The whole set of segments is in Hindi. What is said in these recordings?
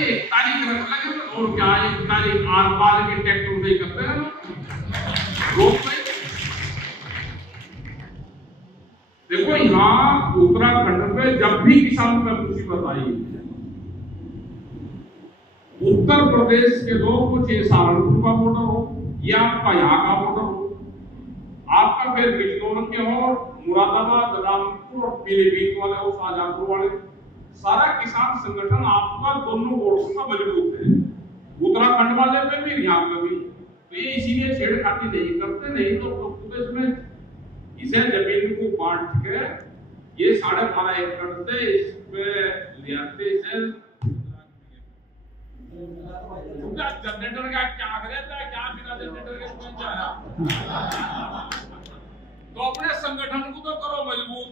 भाई 1 तारीख रख लगे और क्या 1 तारीख आर पार के ट्रैक्टर से करते हैं रोक में। देखो यहाँ उत्तराखंड में जब भी किसान पर मुसीबत आई, उत्तर प्रदेश के लोग चाहे सहारनपुर का वोटर हो या आपका यहाँ का वोटर हो, आपका फिर बिजनौर के हो, मुरादाबाद, रामपुर और पीलीभीत वाले हो, शाहजहांपुर वाले, सारा किसान संगठन आपका दोनों वोटों का मजबूत है, उत्तराखंड वाले पे भी यहाँ पे भी। तो ये इसीलिए छेड़खानी नहीं करते, नहीं तो उत्तर प्रदेश में इसे जमीन को बांट के ये 12.5 एकड़ से इस पे लियाते से जनरेटर का क्या करेगा, क्या बिना जनरेटर के कौन जाएगा। तो अपने संगठन को तो करो मजबूत,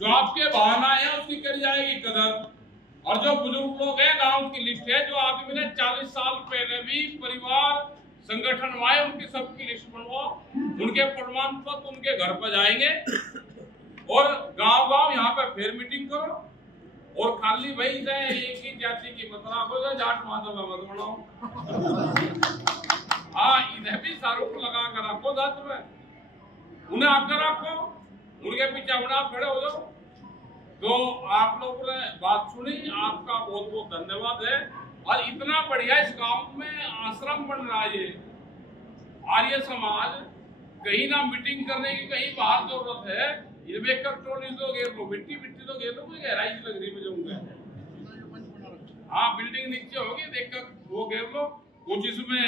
जो आपके भावना है उसकी करी जाएगी कदर। और जो बुजुर्ग लोग हैं, गांव की लिस्ट है, जो आदमी ने 40 साल पहले भी परिवार संगठन हुआ, उनकी सबकी लिस्ट बनवाओ, उनके प्रमाण पत्र उनके घर पर जाएंगे और गांव-गांव यहाँ पे फिर मीटिंग करो। और खाली वही से एक ही जाति की मत रखो, जाट माता में मत बनाओ। हाँ, इन्हें भी सारूप लगा कर रखो, साथ में उन्हें आकर रखो, उनके पीछे उन्हें खड़े हो जाओ। तो आप लोगों ने बात सुनी, आपका बहुत बहुत धन्यवाद है। और इतना बढ़िया इस गांव में आश्रम बन रहा है, आर्य समाज, कहीं ना मीटिंग करने की कहीं बाहर जरूरत है, ये बेकर टोली तो घेर लो, मिट्टी तो घेर लो, कोई गहराई से लग रही में जाऊंगा। हाँ, बिल्डिंग नीचे होगी, देखकर वो घेर लो। कुछ इसमें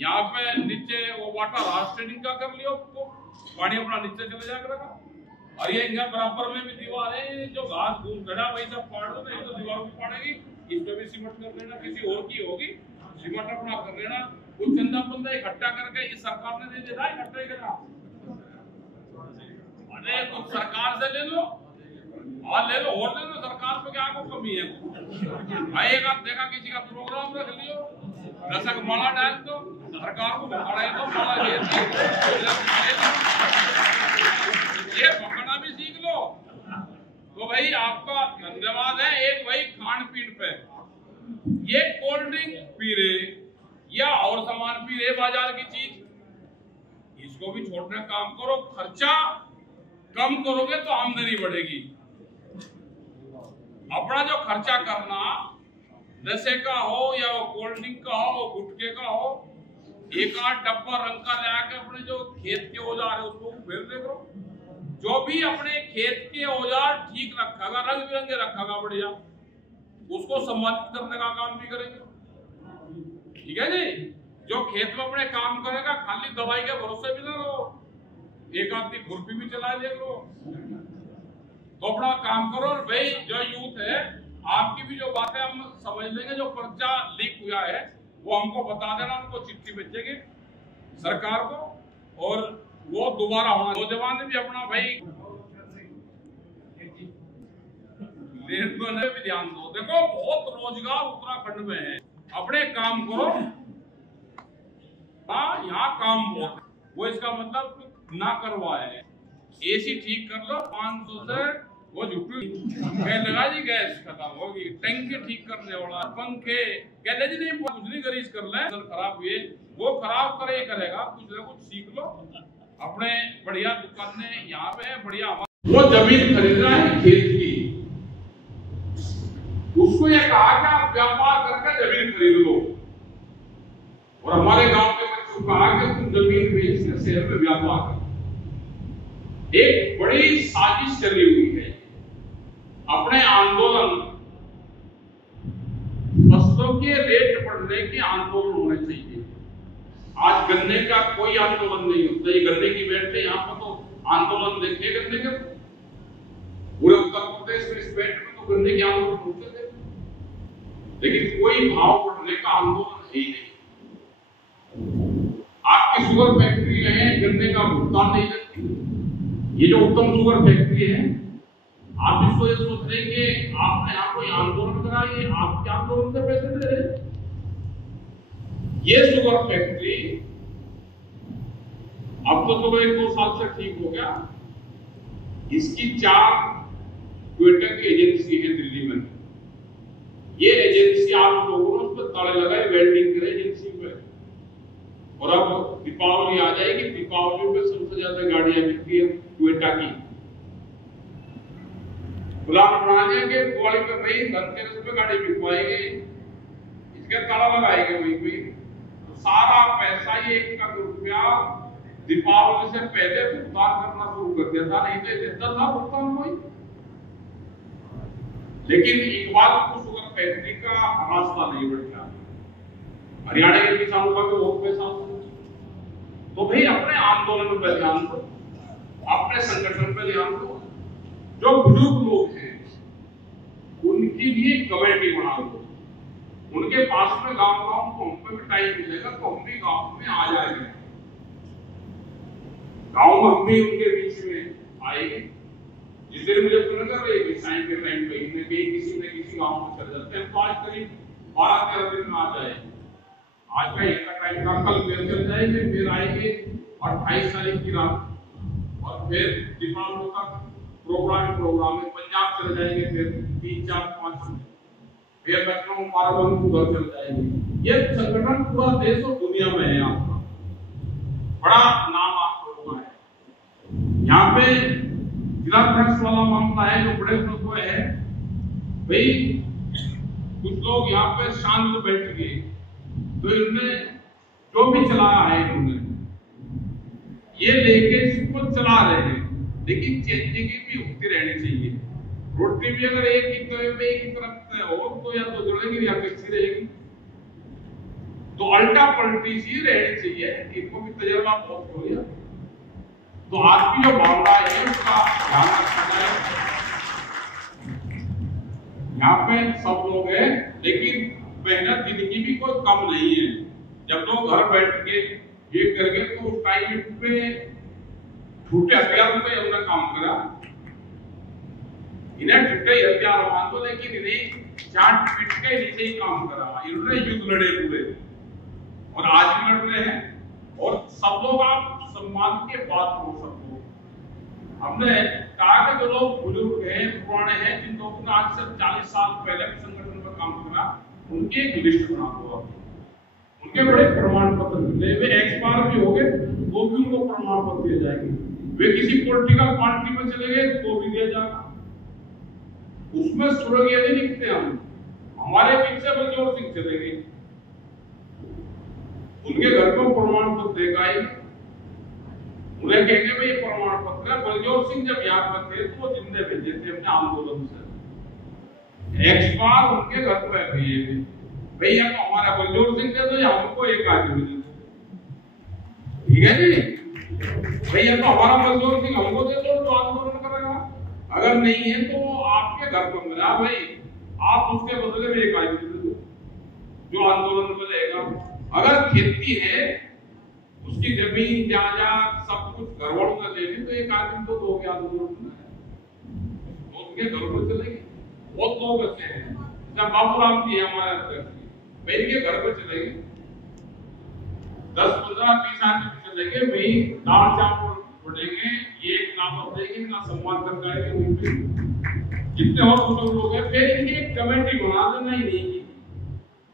यहाँ पे नीचे वो वाटर हार्वेस्टिंग का कर लियो, पानी अपना नीचे चले जाएगा। और ये इनका बराबर में भी दीवार है, जो घास घूम खड़ा वही सब फाड़ दो, नहीं तो दीवार भी फाड़ेगी। इसमें भी सीमेंट कर लेना, किसी और की होगी सीमेंट अपना कर लेना। कुछ चंदा बंदा इकट्ठा करके इस सरकार ने दे दिया, इकट्ठा करा, अरे कुछ सरकार से ले लो, और ले लो और ले लो, सरकार पे क्या को कमी है। आएगा देखा किसी का प्रोग्राम रख लियो, दशक माला डाल दो, सरकार को पकड़ा दो, माला ये पकड़ना भी सीख लो। तो भाई आपका धन्यवाद है। एक भाई खान पीन पे, ये कोल्ड ड्रिंक पी रहे या और सामान पी रहे बाजार की चीज, इसको भी छोड़ने का काम करो। खर्चा कम करोगे तो आमदनी बढ़ेगी। अपना जो खर्चा करना, नशे का हो या वो कोल्ड ड्रिंक का हो, गुटखे का हो, 1-8 डब्बा रंग का ले आके अपने जो खेत के औजार है उसको फेर दे करो। जो भी अपने खेत के औजार ठीक रखेगा, रंग बिरंगे रखेगा बढ़िया, उसको सम्मानित करने का काम भी करेंगे। ठीक है जी। जो खेत में अपने काम करेगा, खाली दवाई के भरोसे भी ना रहो, एक आदमी खुरपी भी चला देख लो, तो अपना काम करो। और भाई जो यूथ है, आपकी भी जो बातें हम समझ लेंगे, जो पर्चा लीक हुआ है वो हमको बता देना, उनको चिट्ठी भेजेंगे सरकार को, और वो दोबारा होना। नौजवान भी अपना भाई भी ध्यान दो। देखो बहुत रोजगार उत्तराखंड में है, अपने काम करो। हाँ, यहाँ काम बहुत है, वो इसका मतलब ना करवाए। एसी ठीक कर लो 500 से, वो झुकी लगा जी, गैस खत्म होगी, टंकी ठीक करने वाला, पंखे कहते जी नहीं कुछ नहीं गरीज कर ले, खराब हुए वो खराब करे करेगा, कुछ ना कुछ सीख लो। अपने बढ़िया दुकानें यहाँ पे है, बढ़िया। वो जमीन खरीद रहा है खेत की, उसको ये कहा कि आप व्यापार करके जमीन खरीद लो। और हमारे गांव के बच्चों को कहा कि तुम जमीन बेच के शहर में व्यापार करो। एक बड़ी साजिश चली हुई है। अपने आंदोलन, फसलों के रेट बढ़ने के आंदोलन होने चाहिए। आज गन्ने का कोई आंदोलन नहीं होता। ये गन्ने की बैठे यहाँ पर तो आंदोलन देखे गन्ने के, पूरे उत्तर प्रदेश में इस बैठ में तो गन्ने के आंदोलन होते थे, लेकिन कोई भाव बढ़ने का आंदोलन है ही नहीं। आपकी शुगर फैक्ट्री है, गन्ने का भुगतान नहीं करती। ये जो उत्तम शुगर फैक्ट्री है, आप इसको ये सोच रहे कि आपने यहाँ कोई आंदोलन करा, ये आप क्या आंदोलन से पैसे दे रहे? ये शुगर फैक्ट्री अब तो 1-2 साल से ठीक हो गया। इसकी 4 क्वेटा की एजेंसी है दिल्ली में। ये एजेंसी आप लोगों ने उस पर ताले लगाए, वेल्डिंग करे एजेंसी पे। और अब दीपावली आ जाएगी, दीपावली पे सबसे ज्यादा गाड़ियां बिकती है क्वेटा की। गुलाम बनाने के दिवाली पे भाई धनतेरस पे गाड़ी बिकवाएंगे, इसके ताला लगाएंगे वहीं पे। तो सारा पैसा ये 1 रुपया दीपावली से पहले भुगतान करना शुरू कर दिया था, नहीं तो देता था भुगतान कोई। लेकिन इकबाल को शुगर फैक्ट्री का रास्ता नहीं बढ़ गया, हरियाणा के किसानों का भी बहुत पैसा। तो भाई अपने आंदोलन पर ध्यान दो, अपने संगठन पर ध्यान दो। जो बुजुर्ग लोग हैं उनके लिए कमेटी बना दो, उनके पास में गांव-गांव को हमको भी टाइम मिलेगा तो हम भी गांव में आ जाएंगे, गांव में हम भी उनके बीच में आएंगे। जिस दिन मुझे सुना कर रहे हैं साइन के टाइम पे इनमें किसी न किसी गांव में चले जाते हैं, तो आज करीब 12-13 दिन में आ जाएंगे। आज का एक टाइम का कल फिर चल जाएंगे, फिर आएंगे 28 तारीख की रात, और फिर दीपावली तक प्रोग्राम में पंजाब चले जाएंगे, फिर 3-4-5 दिन, फिर लखनऊ मारबंद उधर चल जाएंगे। ये संगठन पूरा देश और दुनिया में है, आपका बड़ा नाम आप लोगों का है। यहाँ पे जिलाध्यक्ष वाला मामला है जो बड़े लोग है भाई, कुछ लोग यहाँ पे शांत बैठ गए, तो इन्होंने जो भी चलाया है इन्होंने ये लेके इसको चला रहे हैं, लेकिन चेंजिंग भी होती रहनी चाहिए। रोटी भी अगर एक ही तवे पे एक ही तरफ हो तो या तो जुड़ेगी या कच्ची रहेगी, तो अल्टा पलटी सी रहनी चाहिए। इनको भी तजर्बा बहुत हो गया, तो आज की जो मामला है उसका ध्यान रखा जाए। यहाँ पे सब लोग हैं, लेकिन मेहनत जिंदगी भी कोई कम नहीं है। जब लोग घर बैठ के ये करके तो उस टाइम पे झूठे हथियार पे हमने काम करा, इन्हें झूठे हथियार मान दो, लेकिन इन्हें चाट पीट के नीचे ही काम करा। इन्होंने युद्ध लड़े पूरे और आज भी लड़ रहे हैं, और सब लोग आप सम्मान के बात हो सकते हो। हमने कहा कि जो लोग बुजुर्ग हैं, पुराने हैं, जिन लोगों ने आज से 40 साल पहले भी संगठन पर काम करा, उनकी एक लिस्ट बना दो। उनके बड़े प्रमाण पत्र मिले, वे एक्सपायर भी हो गए तो भी उनको प्रमाण पत्र दिए जाएंगे। वे किसी पॉलिटिकल पार्टी में चले गए तो भी दिया जाएगा। उसमें स्वर्गीय नहीं लिखते हम, हमारे पीछे बलजोर सिंह चले गए, उनके घर को प्रमाण पत्र देगा ही, उन्हें कहेंगे भाई प्रमाण पत्र है। बलजोर सिंह जब यहाँ पर थे तो वो जिंदे भेजे थे अपने आंदोलन से, एक्सपायर उनके घर पर भेजे भैया, तो हमारा बलजोर सिंह थे तो हमको एक आदमी दे दो, ठीक है जी भैया, तो हमारा बलजोर सिंह हमको दे दो तो आंदोलन करेगा। अगर नहीं है तो आपके घर पर मिला भाई, आप उसके बदले में एक आदमी दे दो जो आंदोलन में रहेगा। अगर खेती है, उसकी जमीन जायदाद सब कुछ घरवालों का लेंगे तो एक आदमी तो दो के आंदोलन में तो उनके घर में चलेंगे। बहुत लोग ऐसे हैं, जब बाबूराम जी हमारे अध्यक्ष भाई के घर पे चलेंगे, 10-15-20 आदमी चलेंगे, वही दाल चावल बढ़ेंगे, एक ना बढ़ेंगे ना सम्मान कर जाएंगे। जितने और कुछ लोग हैं फिर इनकी एक कमेटी बना देना ही नहीं,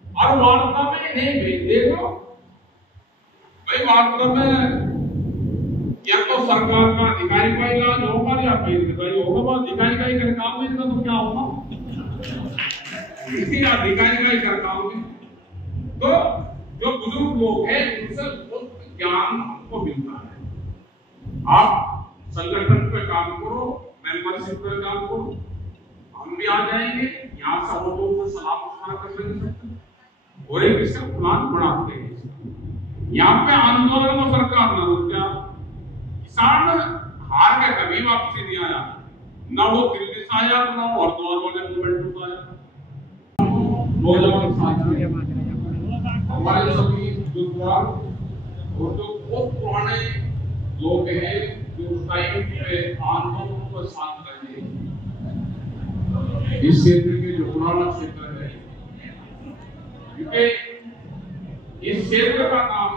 और वार्ता में नहीं भेज देगा भाई। वार्ता में या तो सरकार का अधिकारी का इलाज होगा या फिर अधिकारी होगा, अधिकारी का ही कर काम नहीं तो क्या होगा, किसी अधिकारी का ही कर काम नहीं। तो जो बुजुर्ग लोग हैं उनसे बहुत ज्ञान हमको मिलता है। आप संगठन पे काम करो, मेंबरशिप पे काम करो, हम भी आ जाएंगे यहाँ से, और लोगों को सलाह मशवरा कर लेंगे और एक इसका प्लान बनाते हैं। यहाँ पे आंदोलन में सरकार न रुक जा, किसान हार के कभी वापसी नहीं आया, ना वो दिल्ली से आया ना वो हरिद्वार वाले मूवमेंट से आया। नौजवान साथी हमारे सभी बुजुर्ग और जो बहुत पुराने लोग हैं जो उस टाइम पे आंदोलन को साथ रहे, इस क्षेत्र के जो पुराना क्षेत्र है, क्योंकि इस क्षेत्र का नाम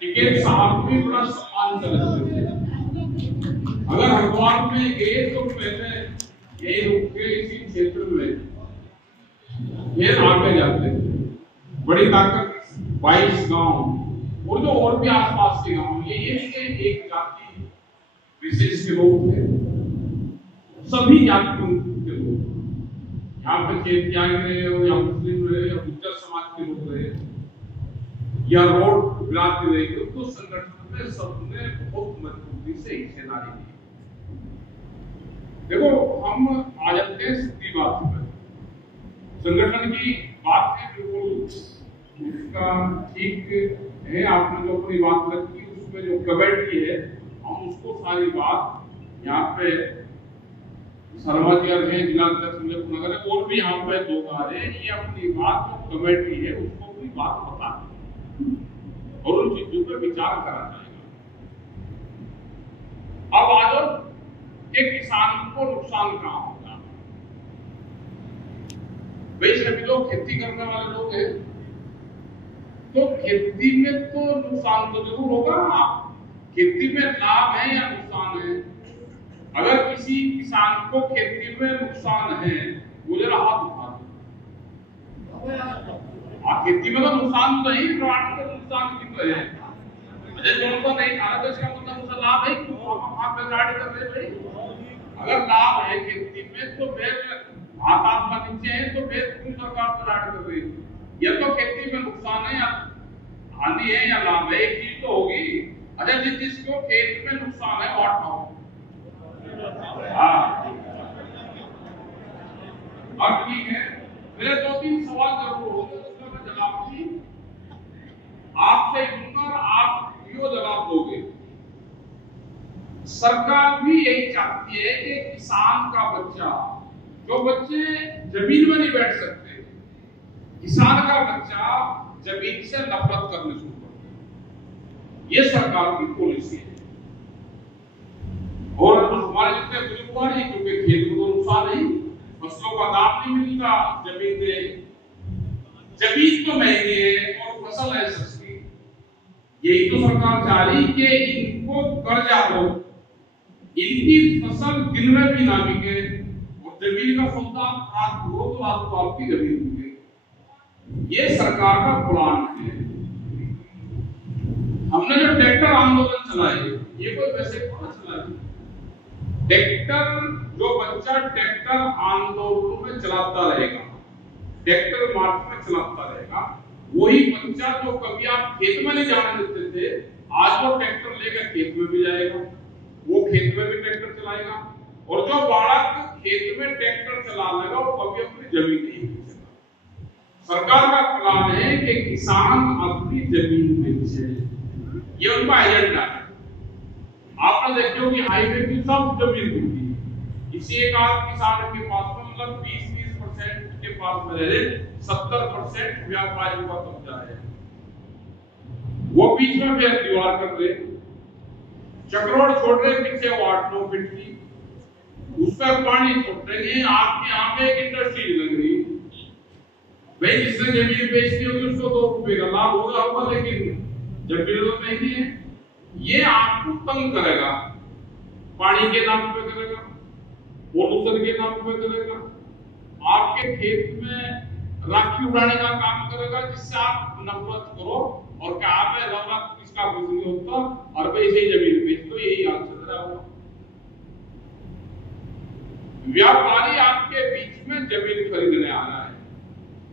टिकैत साहब भी बड़ा सम्मान करते थे। अगर हरिद्वार में गए तो पहले यही रुक के इसी क्षेत्र में फिर आगे जाते हैं बड़ी ताकत 22 गांव और जो और भी आसपास के गांव ये एक जाति विशेष के लोग थे, सभी जातियों के लोग यहाँ पे चेतिया रहे हो या मुस्लिम रहे या गुज्जर समाज के लोग रहे या रोड बिरादरी रहे, तो संगठन में सबने बहुत मजबूती से हिस्सेदारी दी। देखो हम आ जाते हैं सीधी बात पर, संगठन की बात है बिल्कुल उसका ठीक है, आपने जो अपनी बात रखी उसमें जो कमेटी है हम उसको सारी बात यहाँ पे शर्मा जी हैं जिला अध्यक्ष मुजफ्फरनगर है और भी यहाँ पे लोग आ रहे हैं, ये अपनी बात जो कमेटी है उसको अपनी बात बता और उन चीजों पे विचार करा जाएगा। अब आ जाओ कि किसान को नुकसान कहाँ होगा। भाई सभी लोग खेती करने वाले लोग हैं तो खेती में तो नुकसान तो जरूर होगा। खेती में लाभ है या नुकसान है? अगर किसी किसान को खेती में नुकसान है वो जरा हाथ उठा दो। खेती में तो नुकसान नहीं, प्लांट का नुकसान कितना है? अजय जोन को नहीं था तो इसका मतलब उसका लाभ है क्यों आप गाड़ी कर रहे भाई? अगर लाभ है खेती में तो फिर हाथ का नीचे है तो फिर क्यों सरकार गाड़ी कर रही है? या तो खेती में नुकसान है या हानि है या लाभ है, एक चीज तो होगी। अगर जिसको खेत में नुकसान है वो हटाओ। अब ठीक है, मेरे 2-3 सवाल जरूर होंगे उसका मैं जवाब भी आपसे दूंगा और आप यो जवाब दोगे। सरकार भी यही चाहती है कि किसान का बच्चा, जो बच्चे जमीन में नहीं बैठ सकते, किसान का बच्चा जमीन से नफरत करने शुरू कर, ये सरकार की पॉलिसी है। और हमारे जितने बुजुर्ग हैं क्योंकि खेत को तो नुकसान नहीं, फसलों का दाम नहीं मिलता, जमीन तो महंगी है और फसल है सस्ती। यही तो सरकार चाह रही कि इनको कर्जा दो, इनकी फसल दिन में भी ना बिके और जमीन का सौदा रात हो तो रात को आपकी जमीन बिके। ये सरकार का प्लान है। हमने जो ट्रैक्टर आंदोलन चलाए ये कोई वैसे कौन चलाए? ट्रैक्टर जो बच्चा ट्रैक्टर आंदोलन में चलाता रहेगा, ट्रैक्टर मार्च में चलाता रहेगा, वही बच्चा जो कभी आप खेत में नहीं जाने देते थे, आज वो ट्रैक्टर लेकर खेत में भी जाएगा, वो खेत में भी ट्रैक्टर चलाएगा। और जो बालक खेत में ट्रैक्टर चला लेगा वो कभी अपनी जमीन नहीं बेचेगा। सरकार का प्लान है कि किसान अपनी जमीन बेचे, ये उनका एजेंडा है। आपने देखे हो कि हाईवे की सब जमीन होती है, इसी एक आध किसान के पास में मतलब 20-20% के पास में रहे, 70% व्यापारियों का कब्जा है। वो बीच में भी दीवार कर रहे, चक्रोड़ छोड़ रहे पीछे 8-9 फीट की, उस पर पानी छोड़ रहे। आपके यहाँ पे एक इंडस्ट्री लग रही, भाई जिसने जमीन बेचती होगी उसको 2 रुपए का लाभ होगा, लेकिन जमीन तो नहीं है। ये आपको तंग करेगा, पानी के नाम पे करेगा, पोल्यूशन के नाम पे करेगा, आपके खेत में राखी उड़ाने का काम करेगा, जिससे आप नफरत करो और कहा पे इसका कुछ नहीं होता और वैसे ही जमीन बेच दो, यही हाल चल रहा होगा। व्यापारी आपके बीच में जमीन खरीदने आ रहा है,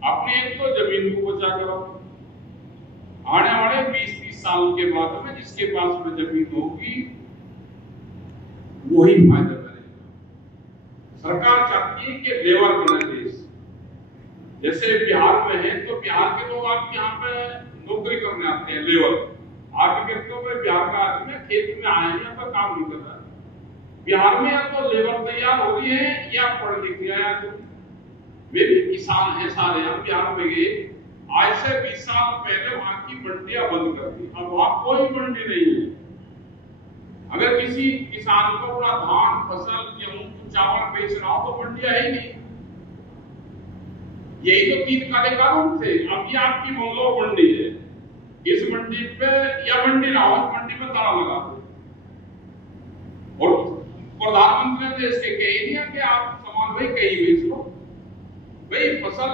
अपनी एक तो जमीन को बचा करो, आने वाले 20-30 साल के बाद में जिसके पास में जमीन होगी वही फायदा करेगा। सरकार चाहती है कि लेबर बने देश, जैसे बिहार में है तो बिहार के लोग आप यहाँ पे नौकरी करने आते हैं, लेबर आर्किटेक्टों में बिहार का आदमी खेत में आए हैं पर काम नहीं कर रहा है। बिहार में या तो लेबर तैयार हो रही है या पढ़ लिख गया है, तो वे भी किसान है सारे। हम बिहार में गए, आज से 20 साल पहले वहां की मंडियां बंद कर दी, अब वहां कोई मंडी नहीं है। अगर किसी किसान को अपना धान फसल गेहूं चावल बेच रहा हो तो मंडियां है ही नहीं। यही तो 3 काले कानून थे। अब ये आपकी मंगलो मंडी है, इस मंडी पे या मंडी ना हो, मंडी में ताला लगा दो। और प्रधानमंत्री ने देश के कही दिया कि आप सामान भाई कहीं बेच लो। भाई फसल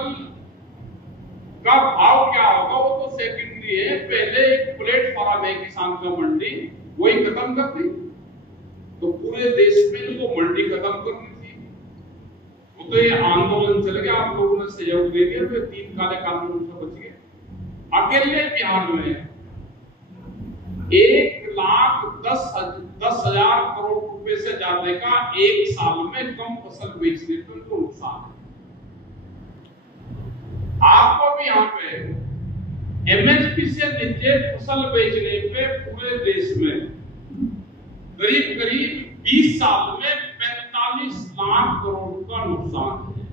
का भाव क्या होगा वो तो सेकेंडरी है। पहले एक प्लेटफॉर्म है किसान का मंडी, वही खत्म कर दी तो पूरे देश में वो मंडी खत्म करनी थी। वो तो ये आंदोलन चल गया, आप लोगों ने सहयोग दे दिया तो 3 काले कानून से बच गए। अकेले बिहार में 1,10,000 करोड़ रुपए से ज्यादा का एक साल में कम फसल बेचने पर उनको नुकसान है। आपको भी यहाँ पे एमएसपी से नीचे फसल बेचने पे पूरे देश में करीब करीब 20 साल में 45 लाख करोड़ का नुकसान है।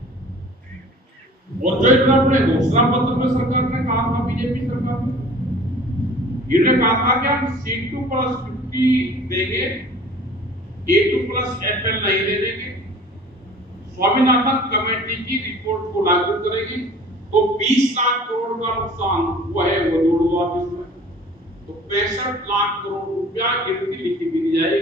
और जो इतना अपने घोषणा पत्र में सरकार ने कहा था, बीजेपी सरकार ने इन्होंने कहा था कि हम C2+50 देंगे, A2+FL नहीं दे देंगे, स्वामीनाथन कमेटी की रिपोर्ट को लागू करेगी तो 20 लाख करोड़ का नुकसान हुआ है वो जोड़ दो आप इसमें तो 65 लाख करोड़ रुपया गिनती लिखी भी नहीं जाएगी।